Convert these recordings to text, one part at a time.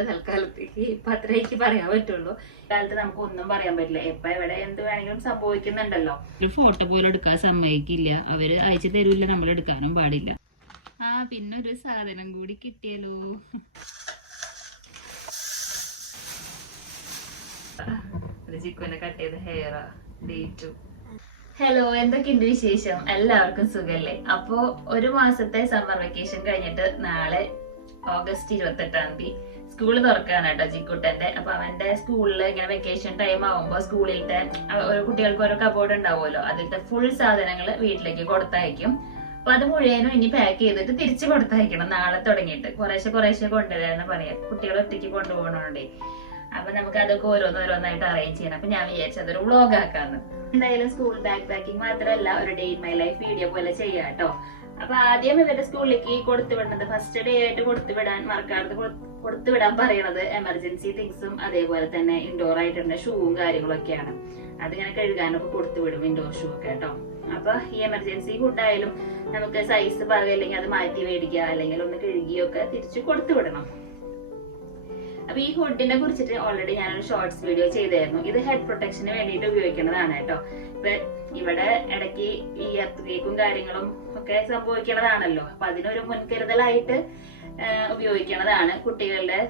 ഉണ്ട് തൽക്കാലത്തേക്ക് ഇപ്പൊ അത്രയ്ക്ക് പറയാൻ പറ്റുള്ളൂ. കാലത്ത് നമുക്ക് ഒന്നും പറയാൻ പറ്റില്ല. എപ്പ എവിടെ എന്ത് വേണമെങ്കിലും സംഭവിക്കുന്നുണ്ടല്ലോ. ഒരു ഫോട്ടോ പോലും എടുക്കാൻ സമ്മതിക്കില്ല. അവർ അയച്ചു തരൂല്ല നമ്മൾ എടുക്കാനും പാടില്ല. ആ പിന്നെ ഒരു സാധനം കൂടി കിട്ടിയല്ലോ. ചിക്കുവിനെ കട്ട് ചെയ്ത ഹെയർ ഡേറ്റും ഹലോ എന്തൊക്കെയുണ്ട് വിശേഷം? എല്ലാവർക്കും സുഖല്ലേ? അപ്പോ ഒരു മാസത്തെ സമ്മർ വെക്കേഷൻ കഴിഞ്ഞിട്ട് നാളെ ഓഗസ്റ്റ് ഇരുപത്തെട്ടാം തീയതി. സ്കൂൾ തുറക്കാണ് കേട്ടോ ജിക്കുട്ടന്റെ അപ്പൊ അവന്റെ സ്കൂളിൽ ഇങ്ങനെ വെക്കേഷൻ ടൈം ആവുമ്പോ സ്കൂളിലത്തെ ഓരോ കുട്ടികൾക്ക് ഓരോ കബോർഡ് ഉണ്ടാവുമല്ലോ. അതിലത്തെ ഫുൾ സാധനങ്ങൾ വീട്ടിലേക്ക് കൊടുത്തയക്കും. അപ്പൊ അത് മുഴുവനും ഇനി പാക്ക് ചെയ്തിട്ട് തിരിച്ചു കൊടുത്തയക്കണം. നാളെ തുടങ്ങിയിട്ട്. കുറേശ്ശെ കുറേശ്ശെ കൊണ്ടുവരാന്ന് പറയാം. കുട്ടികൾ ഒറ്റയ്ക്ക് കൊണ്ടുപോകണോണ്ടേ. അപ്പൊ നമുക്ക് അതൊക്കെ ഓരോന്നോരോന്നായിട്ട് അറേഞ്ച് ചെയ്യണം. അപ്പൊ ഞാൻ വിചാരിച്ചത് ഒരു വ്ളോഗ് ആക്കാന്ന്. എന്തായാലും സ്കൂൾ ബാക്ക് പാക്കിംഗ് മാത്രമല്ല ഒരു day in my life video പോലെ ചെയ്യാം കേട്ടോ അപ്പൊ ആദ്യം ഇവരുടെ സ്കൂളിലേക്ക് കൊടുത്തു വിടുന്നത് ഫസ്റ്റ് ഡേ ആയിട്ട് കൊടുത്തു വിടാൻ മറക്കാതെ കൊടുത്തു വിടാൻ പറയണത് എമർജൻസി തിങ്സും അതേപോലെ തന്നെ ഇൻഡോർ ആയിട്ടുള്ള ഷൂവും കാര്യങ്ങളൊക്കെയാണ്. അതിങ്ങനെ കഴുകാനൊക്കെ കൊടുത്തു വിടും ഇൻഡോർ ഷൂ ഒക്കെ കേട്ടോ. അപ്പൊ ഈ എമർജൻസി ഫുഡായാലും നമുക്ക് സൈസ് പാകല്ലെങ്കിൽ അത് മാറ്റി മേടിക്കുക അല്ലെങ്കിൽ ഒന്ന് കഴുകിയൊക്കെ തിരിച്ചു കൊടുത്തു വിടണം അപ്പൊ ഈ ഹുഡിനെ കുറിച്ചിട്ട് ഓൾറെഡി ഞാനൊരു ഷോർട്സ് വീഡിയോ ചെയ്തായിരുന്നു. ഇത് ഹെഡ് പ്രൊട്ടക്ഷന് വേണ്ടിയിട്ട് ഉപയോഗിക്കുന്നതാണ് കേട്ടോ. ഇപ്പൊ ഇവിടെ ഇടയ്ക്ക് ഈ അത്തുകേക്കും കാര്യങ്ങളും ഒക്കെ സംഭവിക്കുന്നതാണല്ലോ അപ്പൊ അതിനൊരു മുൻകരുതലായിട്ട് ഉപയോഗിക്കുന്നതാണ് കുട്ടികളുടെ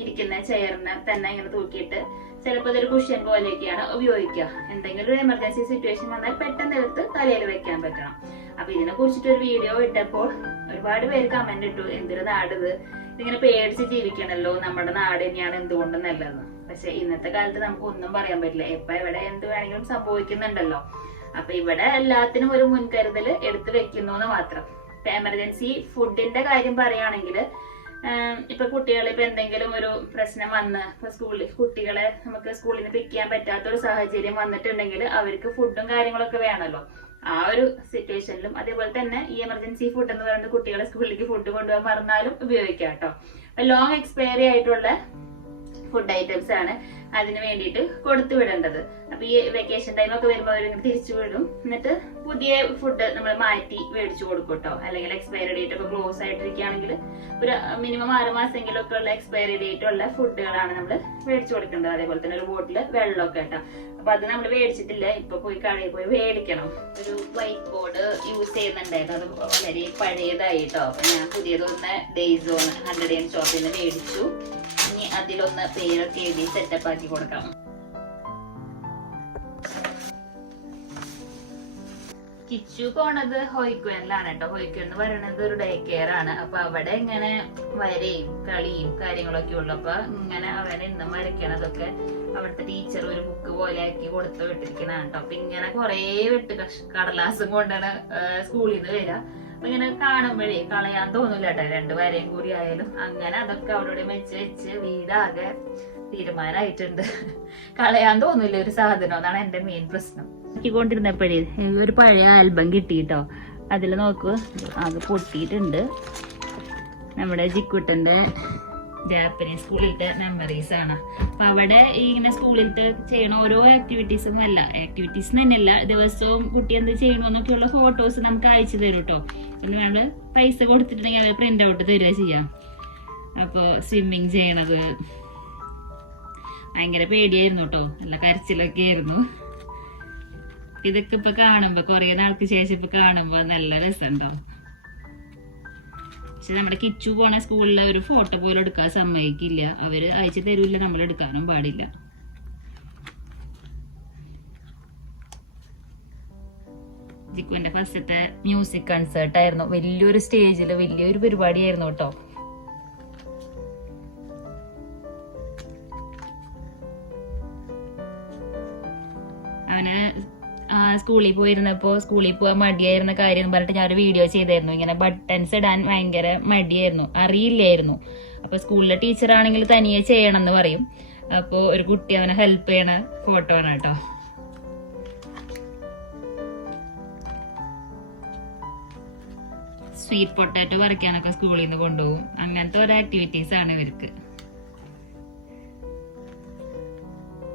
ഇരിക്കുന്ന ചെയറിന് തന്നെ ഇങ്ങനെ തൂക്കിയിട്ട് ചിലപ്പോൾ ഇതൊരു കുഷ്യൻ പോലെയൊക്കെയാണ് ഉപയോഗിക്കുക. എന്തെങ്കിലും ഒരു എമർജൻസി സിറ്റുവേഷൻ വന്നാൽ പെട്ടെന്ന് എടുത്ത് തലയിൽ വെക്കാൻ പറ്റണം. അപ്പൊ ഇതിനെ കുറിച്ചിട്ട് ഒരു വീഡിയോ ഇട്ടപ്പോൾ ഒരുപാട് പേര് കമന്റ് ഇട്ടു. എന്തൊരു നാടിത്? ഇതിങ്ങനെ പേടിച്ച് ജീവിക്കണല്ലോ. നമ്മുടെ നാട് തന്നെയാണ് എന്തുകൊണ്ട് നല്ലത്? പക്ഷെ ഇന്നത്തെ കാലത്ത് നമുക്ക് ഒന്നും പറയാൻ പറ്റില്ല. എപ്പ എവിടെ എന്ത് വേണമെങ്കിലും സംഭവിക്കുന്നുണ്ടല്ലോ. അപ്പൊ ഇവിടെ എല്ലാത്തിനും ഒരു മുൻകരുതൽ എടുത്തു വെക്കുന്നു മാത്രം. എമർജൻസി ഫുഡിന്റെ കാര്യം പറയുകയാണെങ്കിൽ ഇപ്പൊ കുട്ടികൾ ഇപ്പൊ എന്തെങ്കിലും ഒരു പ്രശ്നം വന്ന് ഇപ്പൊ സ്കൂളിൽ കുട്ടികളെ നമുക്ക് സ്കൂളിൽ നിന്ന് പിക്ക് ചെയ്യാൻ പറ്റാത്ത ഒരു സാഹചര്യം വന്നിട്ടുണ്ടെങ്കിൽ അവർക്ക് ഫുഡും കാര്യങ്ങളൊക്കെ വേണമല്ലോ ആ ഒരു സിറ്റുവേഷനിലും അതേപോലെ തന്നെ ഈ എമർജൻസി ഫുഡ് എന്ന് പറയുന്നത് കുട്ടികളെ സ്കൂളിലേക്ക് ഫുഡ് കൊണ്ടുപോകാൻ മറന്നാലും ഉപയോഗിക്കാം കേട്ടോ. ലോങ് എക്സ്പയറി ആയിട്ടുള്ള ഫുഡ് ഐറ്റംസ് ആണ് അതിന് വേണ്ടിയിട്ട് കൊടുത്തു വിടേണ്ടത്. അപ്പൊ ഈ വെക്കേഷൻ ടൈമൊക്കെ വരുമ്പോൾ അവർ തിരിച്ചു വിടും. എന്നിട്ട് പുതിയ ഫുഡ് നമ്മൾ മാറ്റി മേടിച്ചു കൊടുക്കും കേട്ടോ അല്ലെങ്കിൽ എക്സ്പയറി ഡേറ്റ് ഒക്കെ ക്ലോസ് ആയിട്ടിരിക്കുകയാണെങ്കിൽ ഒരു മിനിമം ആറ് മാസമെങ്കിലും ഒക്കെ ഉള്ള എക്സ്പയറി ഡേറ്റ് ഉള്ള ഫുഡുകളാണ് നമ്മൾ മേടിച്ചു കൊടുക്കേണ്ടത്. അതേപോലെ തന്നെ ഒരു ബോട്ടിൽ വെള്ളമൊക്കെ കേട്ടോ അപ്പൊ അത് നമ്മൾ മേടിച്ചിട്ടില്ല. ഇപ്പൊ പോയി കടയിൽ പോയി മേടിക്കണം. ഒരു വൈറ്റ് ബോർഡ് യൂസ് ചെയ്യുന്നുണ്ടായിരുന്നു. അത് വളരെ പഴയതായിട്ടോ അപ്പൊ ഞാൻ പുതിയതൊന്ന് ഡേയ്സോൺ ഹൺഡ്രഡ് ഷോപ്പിൽ നിന്ന് മേടിച്ചു. അതിലൊന്ന് പേരൊക്കെ എഴുതി സെറ്റപ്പ് ആക്കി കൊടുക്കാം കിച്ചു പോണത് ഹോയ്ക്കുവനിലാണ് കേട്ടോ. ഹോയ്ക്കു എന്ന് പറയുന്നത് ഒരു ഡേ കെയർ ആണ്. അപ്പൊ അവിടെ ഇങ്ങനെ വരയും കളിയും കാര്യങ്ങളൊക്കെ ഉള്ളു. അപ്പൊ ഇങ്ങനെ അവനെ ഇന്നും വരയ്ക്കണതൊക്കെ അവിടുത്തെ ടീച്ചർ ഒരു ബുക്ക് പോലെ ആക്കി കൊടുത്തു വിട്ടിരിക്കണ കേട്ടോ. അപ്പൊ ഇങ്ങനെ കൊറേ വിട്ട് കടലാസും കൊണ്ടാണ് സ്കൂളിൽ നിന്ന് വരിക. അപ്പൊ ഇങ്ങനെ കാണുമ്പോഴേ കളയാൻ തോന്നൂല കേട്ടോ രണ്ടു വരെയും കൂടി ആയാലും അങ്ങനെ അതൊക്കെ അവിടെ വെച്ച് വെച്ച് വീടാകെ തീരുമാനമായിട്ടുണ്ട് കളയാൻ തോന്നൂല ഒരു സാധനം. അതാണ് എന്റെ മെയിൻ പ്രശ്നം. കൊണ്ടിരുന്നപ്പോഴേ ഒരു പഴയ ആൽബം കിട്ടിട്ടോ. അതിൽ നോക്കൂ അത് പൊട്ടിയിട്ടുണ്ട്. നമ്മുടെ ജിക്കുട്ടന്റെ ജാപ്പനീസ് സ്കൂളിലത്തെ മെമ്മറീസ് ആണ്. അപ്പൊ അവിടെ ഇങ്ങനെ സ്കൂളിലത്തെ ചെയ്യണ ഓരോ ആക്ടിവിറ്റീസും അല്ല. ആക്ടിവിറ്റീസ് തന്നെയല്ല ദിവസവും കുട്ടി എന്ത് ചെയ്യണമെന്നൊക്കെയുള്ള ഫോട്ടോസ് നമുക്ക് അയച്ചു തരും കേട്ടോ പിന്നെ നമ്മൾ പൈസ കൊടുത്തിട്ടുണ്ടെങ്കിൽ അവർ പ്രിന്റ് ഔട്ട് തരിക ചെയ്യാം. അപ്പോൾ സ്വിമ്മിങ് ചെയ്യണത് ഭയങ്കര പേടിയായിരുന്നു കേട്ടോ നല്ല കരച്ചിലൊക്കെ ആയിരുന്നു. ഇതൊക്കെ ഇപ്പൊ കാണുമ്പോ കൊറേ നാൾക്ക് ശേഷം ഇപ്പൊ കാണുമ്പോ നല്ല രസമുണ്ടാവും. പക്ഷെ നമ്മുടെ കിച്ചു പോണ സ്കൂളിലെ ഒരു ഫോട്ടോ പോലും എടുക്കാൻ സമ്മതിക്കില്ല. അവർ അയച്ചു തരൂല്ല നമ്മൾ എടുക്കാനും പാടില്ല. ജിക്കുവിന്റെ ഫസ്റ്റത്തെ മ്യൂസിക് കൺസേർട്ട് ആയിരുന്നു. വലിയൊരു സ്റ്റേജിൽ വലിയൊരു പരിപാടിയായിരുന്നു കേട്ടോ. അവന് സ്കൂളിൽ പോയിരുന്നപ്പോൾ സ്കൂളിൽ പോകാൻ മടിയായിരുന്ന കാര്യം എന്ന് പറഞ്ഞിട്ട് ഞാൻ ഒരു വീഡിയോ ചെയ്തായിരുന്നു. ഇങ്ങനെ ബട്ടൺസ് ഇടാൻ ഭയങ്കര മടിയായിരുന്നു. അറിയില്ലായിരുന്നു. അപ്പോൾ സ്കൂളിലെ ടീച്ചറാണെങ്കിൽ തനിയെ ചെയ്യണം എന്ന് പറയും. അപ്പോൾ ഒരു കുട്ടി അവനെ ഹെൽപ്പ് ചെയ്യണ ഫോട്ടോ ആണ് കേട്ടോ. സ്വീറ്റ് പൊട്ടാറ്റോ പറിക്കാനൊക്കെ സ്കൂളിൽ നിന്ന് കൊണ്ടുപോകും. അങ്ങനത്തെ ഓരോ ആക്ടിവിറ്റീസ് ആണ് ഇവർക്ക്.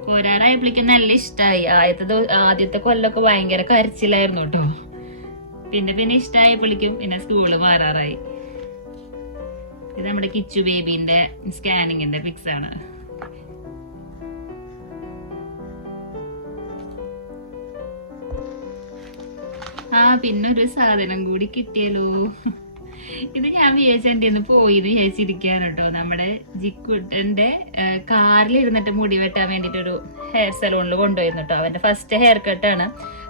പോരാറായപ്പോഴേക്കും നല്ല ഇഷ്ടമായി ആദ്യത്തെ ആദ്യത്തെ കൊല്ലൊക്കെ ഭയങ്കര കരച്ചിലായിരുന്നു കേട്ടോ. പിന്നെ പിന്നെ ഇഷ്ടമായപ്പോഴേക്കും പിന്നെ സ്കൂൾ മാറാറായി. ഇത് നമ്മുടെ കിച്ചു ബേബിന്റെ സ്കാനിങ്ങിന്റെ പിക്സ് ആണ്. ആ പിന്നെ ഒരു സാധനം കൂടി കിട്ടിയല്ലോ. ഇത് ഞാൻ വിചാരിച്ചെന്റെ ഒന്ന് പോയി എന്ന് കേട്ടോ. നമ്മുടെ ജിക്കുട്ടന്റെ കാറിൽ ഇരുന്നിട്ട് മുടി വെട്ടാൻ വേണ്ടിട്ട് ഒരു ഹെയർ സലൂണിൽ കൊണ്ടുപോയിരുന്നു കേട്ടോ. അവന്റെ ഫസ്റ്റ് ഹെയർ കട്ടാണ്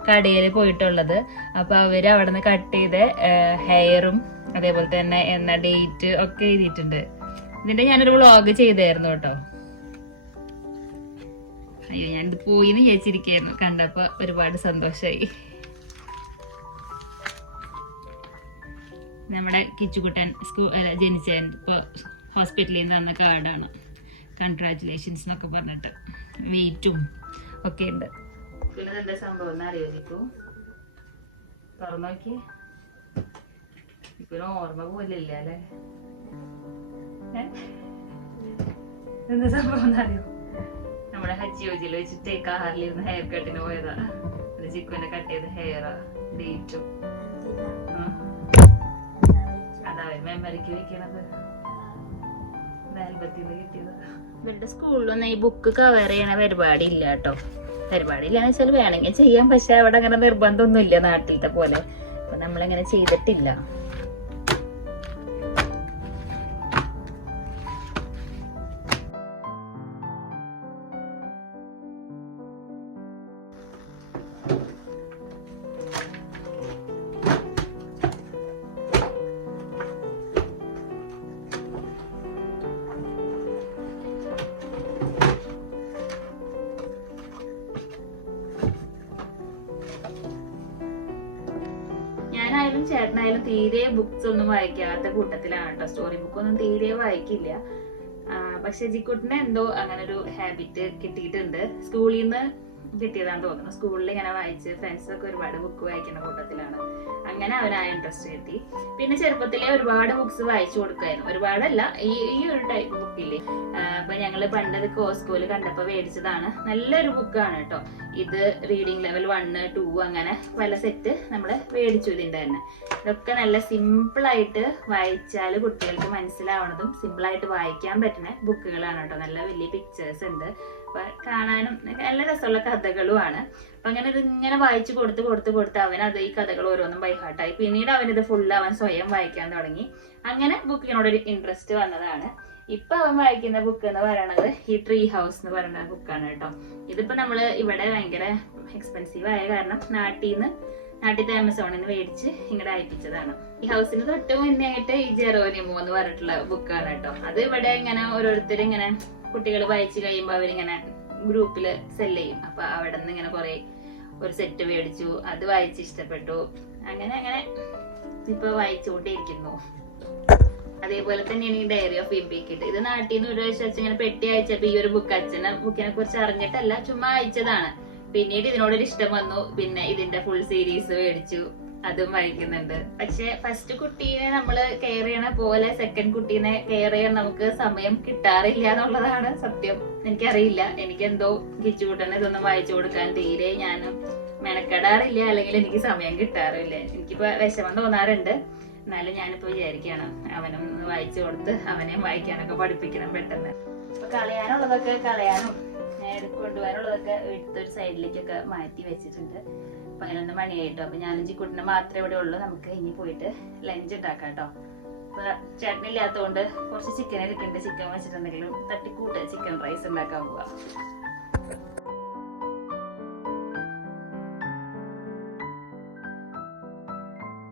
കടയിൽ പോയിട്ടുള്ളത്. അപ്പൊ അവർ അവിടെ നിന്ന് കട്ട് ചെയ്ത ഹെയറും അതേപോലെ തന്നെ എന്ന ഡേറ്റ് ഒക്കെ എഴുതിയിട്ടുണ്ട്. ഇതിന്റെ ഞാനൊരു വ്ളോഗ് ചെയ്തായിരുന്നു കേട്ടോ. അയ്യോ ഞാനിത് പോയിന്ന് വിചാരിച്ചിരിക്കായിരുന്നു കണ്ടപ്പോ ഒരുപാട് സന്തോഷമായി നമ്മുടെ കിച്ചുകുട്ടൻ സ്കൂ ജനിച്ച ഇപ്പോൾ ഹോസ്പിറ്റലിൽ നിന്ന് തന്ന കാർഡാണ്. കൺഗ്രാറ്റുലേഷൻസ് എന്നൊക്കെ പറഞ്ഞിട്ട്. വെയിറ്റും ഒക്കെ ഉണ്ട്. പിന്നെ എന്താ സംഭവം? എന്ന് അറിയോ ജിക്കു തുറന്നു നോക്കി ഇപ്പൊ ഓർമ്മ പോലില്ല അല്ലേ? എന്താ സംഭവം എന്നറിയോ നമ്മുടെ ഹജ്ജി യോജിയിൽ വെച്ചിട്ട് കാറിലിരുന്ന് ഹെയർ കട്ടിന് പോയതാ. അത് ജിക്കുവിന്റെ കട്ട് ചെയ്ത ഹെയറാ ഡേറ്റും അതാ മെമ്മറിക്ക് വെക്കണത് ആൽബത്തിന്ന് കിട്ടിയത്. സ്കൂളിലൊന്നും ഈ ബുക്ക് കവർ ചെയ്യണ പരിപാടി ഇല്ല കേട്ടോ. പരിപാടി ഇല്ലാന്ന് വെച്ചാൽ വേണമെങ്കിൽ ചെയ്യാം പക്ഷെ അവിടെ അങ്ങനെ നിർബന്ധമൊന്നും ഇല്ല നാട്ടിലത്തെ പോലെ. അപ്പൊ നമ്മളങ്ങനെ ചെയ്തിട്ടില്ല. ഞാനായാലും ചേട്ടനായാലും തീരെ ബുക്സ് ഒന്നും വായിക്കാത്ത കൂട്ടത്തിലാണ് കേട്ടോ സ്റ്റോറി ബുക്ക് ഒന്നും തീരെ വായിക്കില്ല. പക്ഷെ ജിക്കുട്ടിന് എന്തോ അങ്ങനെ ഒരു ഹാബിറ്റ് കിട്ടിയിട്ടുണ്ട്. സ്കൂളിൽ നിന്ന് കിട്ടിയതാണ് തോന്നുന്നു. സ്കൂളിൽ ഇങ്ങനെ വായിച്ച് ഫ്രണ്ട്സൊക്കെ ഒരുപാട് ബുക്ക് വായിക്കുന്ന കൂട്ടത്തിലാണ്. അങ്ങനെ അവൻ ആ ഇൻട്രസ്റ്റ് കിട്ടി. പിന്നെ ചെറുപ്പത്തിലെ ഒരുപാട് ബുക്സ് വായിച്ചു കൊടുക്കുമായിരുന്നു ഒരുപാടല്ല ഈ ഈ ഒരു ടൈപ്പ് ബുക്കില്ലേ അപ്പൊ ഞങ്ങൾ പണ്ടത് കോസ്കോൽ കണ്ടപ്പോൾ മേടിച്ചതാണ്. നല്ലൊരു ബുക്കാണ് കേട്ടോ ഇത് റീഡിംഗ് ലെവൽ വണ്ണ് ടു അങ്ങനെ പല സെറ്റ് നമ്മൾ മേടിച്ചു ഇതിന്റെ തന്നെ. ഇതൊക്കെ നല്ല സിമ്പിൾ ആയിട്ട് വായിച്ചാൽ കുട്ടികൾക്ക് മനസ്സിലാവണതും സിമ്പിൾ ആയിട്ട് വായിക്കാൻ പറ്റുന്ന ബുക്കുകളാണ് കേട്ടോ നല്ല വലിയ പിക്ചേഴ്സ് ഉണ്ട്. അപ്പൊ കാണാനും നല്ല രസമുള്ള കഥകളുമാണ്. അപ്പൊ അങ്ങനെ ഇത് ഇങ്ങനെ വായിച്ചു കൊടുത്ത് കൊടുത്ത് കൊടുത്ത് അവൻ അത് ഈ കഥകൾ ഓരോന്നും ബൈഹാർട്ടായി. പിന്നീട് അവൻ ഇത് ഫുള്ള് അവൻ സ്വയം വായിക്കാൻ തുടങ്ങി. അങ്ങനെ ബുക്കിനോട് ഒരു ഇൻട്രസ്റ്റ് വന്നതാണ്. ഇപ്പൊ അവൻ വായിക്കുന്ന ബുക്ക് എന്ന് പറയുന്നത് ഈ ട്രീ ഹൗസ് എന്ന് പറയുന്ന ബുക്കാണ് കേട്ടോ. ഇതിപ്പോ നമ്മൾ ഇവിടെ ഭയങ്കര എക്സ്പെൻസീവ് ആയ കാരണം നാട്ടിൽ നിന്ന് നാട്ടിലത്തെ ആമസോണിൽ നിന്ന് മേടിച്ച് ഇങ്ങോട്ട് അയപ്പിച്ചതാണ്. ഈ ഹൗസിന് തൊട്ട് മുന്നേ ആയിട്ട് ഈ ജെറോനിമോ എന്ന് പറഞ്ഞിട്ടുള്ള ബുക്കാണ് കേട്ടോ. അത് ഇവിടെ ഇങ്ങനെ ഓരോരുത്തർ ഇങ്ങനെ കുട്ടികൾ വായിച്ചു കഴിയുമ്പോൾ അവരിങ്ങനെ ഗ്രൂപ്പിൽ സെൽ ചെയ്യും. അപ്പൊ അവിടെ നിന്ന് ഇങ്ങനെ കുറെ ഒരു സെറ്റ് മേടിച്ചു അത് വായിച്ച് ഇഷ്ടപ്പെട്ടു. അങ്ങനെ അങ്ങനെ ഇപ്പൊ വായിച്ചുകൊണ്ടേയിരിക്കുന്നു അതേപോലെ തന്നെയാണ് ഈ ഡയറി ഓഫ് ഇമ്പിക്കിട്ട് ഇത് നാട്ടിൽ നിന്ന് ഒരു പ്രാവശ്യം ഇങ്ങനെ പെട്ടി അയച്ചപ്പോ ഈ ഒരു ബുക്ക് അച്ഛനെ ബുക്കിനെ കുറിച്ച് അറിഞ്ഞിട്ടല്ല ചുമ്മാ അയച്ചതാണ്. പിന്നീട് ഇതിനോടൊരു ഇഷ്ടം വന്നു. പിന്നെ ഇതിന്റെ ഫുൾ സീരീസ് മേടിച്ചു. അതും വായിക്കുന്നുണ്ട് പക്ഷെ ഫസ്റ്റ് കുട്ടീനെ നമ്മൾ കെയർ ചെയ്യണ പോലെ സെക്കൻഡ് കുട്ടീനെ കെയർ ചെയ്യാൻ നമുക്ക് സമയം കിട്ടാറില്ല എന്നുള്ളതാണ് സത്യം. എനിക്കറിയില്ല. എനിക്കെന്തോ കിച്ചുകൂട്ടനെ ഇതൊന്നും വായിച്ചു കൊടുക്കാൻ തീരെ ഞാനും മെനക്കെടാറില്ല അല്ലെങ്കിൽ എനിക്ക് സമയം കിട്ടാറില്ല. എനിക്കിപ്പോ വിഷമം തോന്നാറുണ്ട്. എന്നാലും ഞാനിപ്പോ വിചാരിക്കുകയാണ് അവനും വായിച്ചു കൊടുത്ത് അവനെയും വായിക്കാനൊക്കെ പഠിപ്പിക്കണം പെട്ടെന്ന്. അപ്പൊ കളയാനുള്ളതൊക്കെ കളയാനും കൊണ്ടുപോകാനുള്ളതൊക്കെ എടുത്തൊരു സൈഡിലേക്കൊക്കെ മാറ്റി വെച്ചിട്ടുണ്ട്. പതിനൊന്ന് മണിയായിട്ടോ. അപ്പൊ ഞാനും ജിക്കുട്ടിനെ മാത്രമേ ഇവിടെ ഉള്ളൂ. നമുക്ക് ഇനി പോയിട്ട് ലഞ്ച് ഉണ്ടാക്കാം കേട്ടോ അപ്പൊ ചേട്ടനില്ലാത്തതുകൊണ്ട് കുറച്ച് ചിക്കൻ ഇരിക്കുന്നുണ്ട് ചിക്കൻ വെച്ചിട്ടുണ്ടെങ്കിലും തട്ടിക്കൂട്ട് ചിക്കൻ റൈസ് ഉണ്ടാക്കാൻ പോവാം.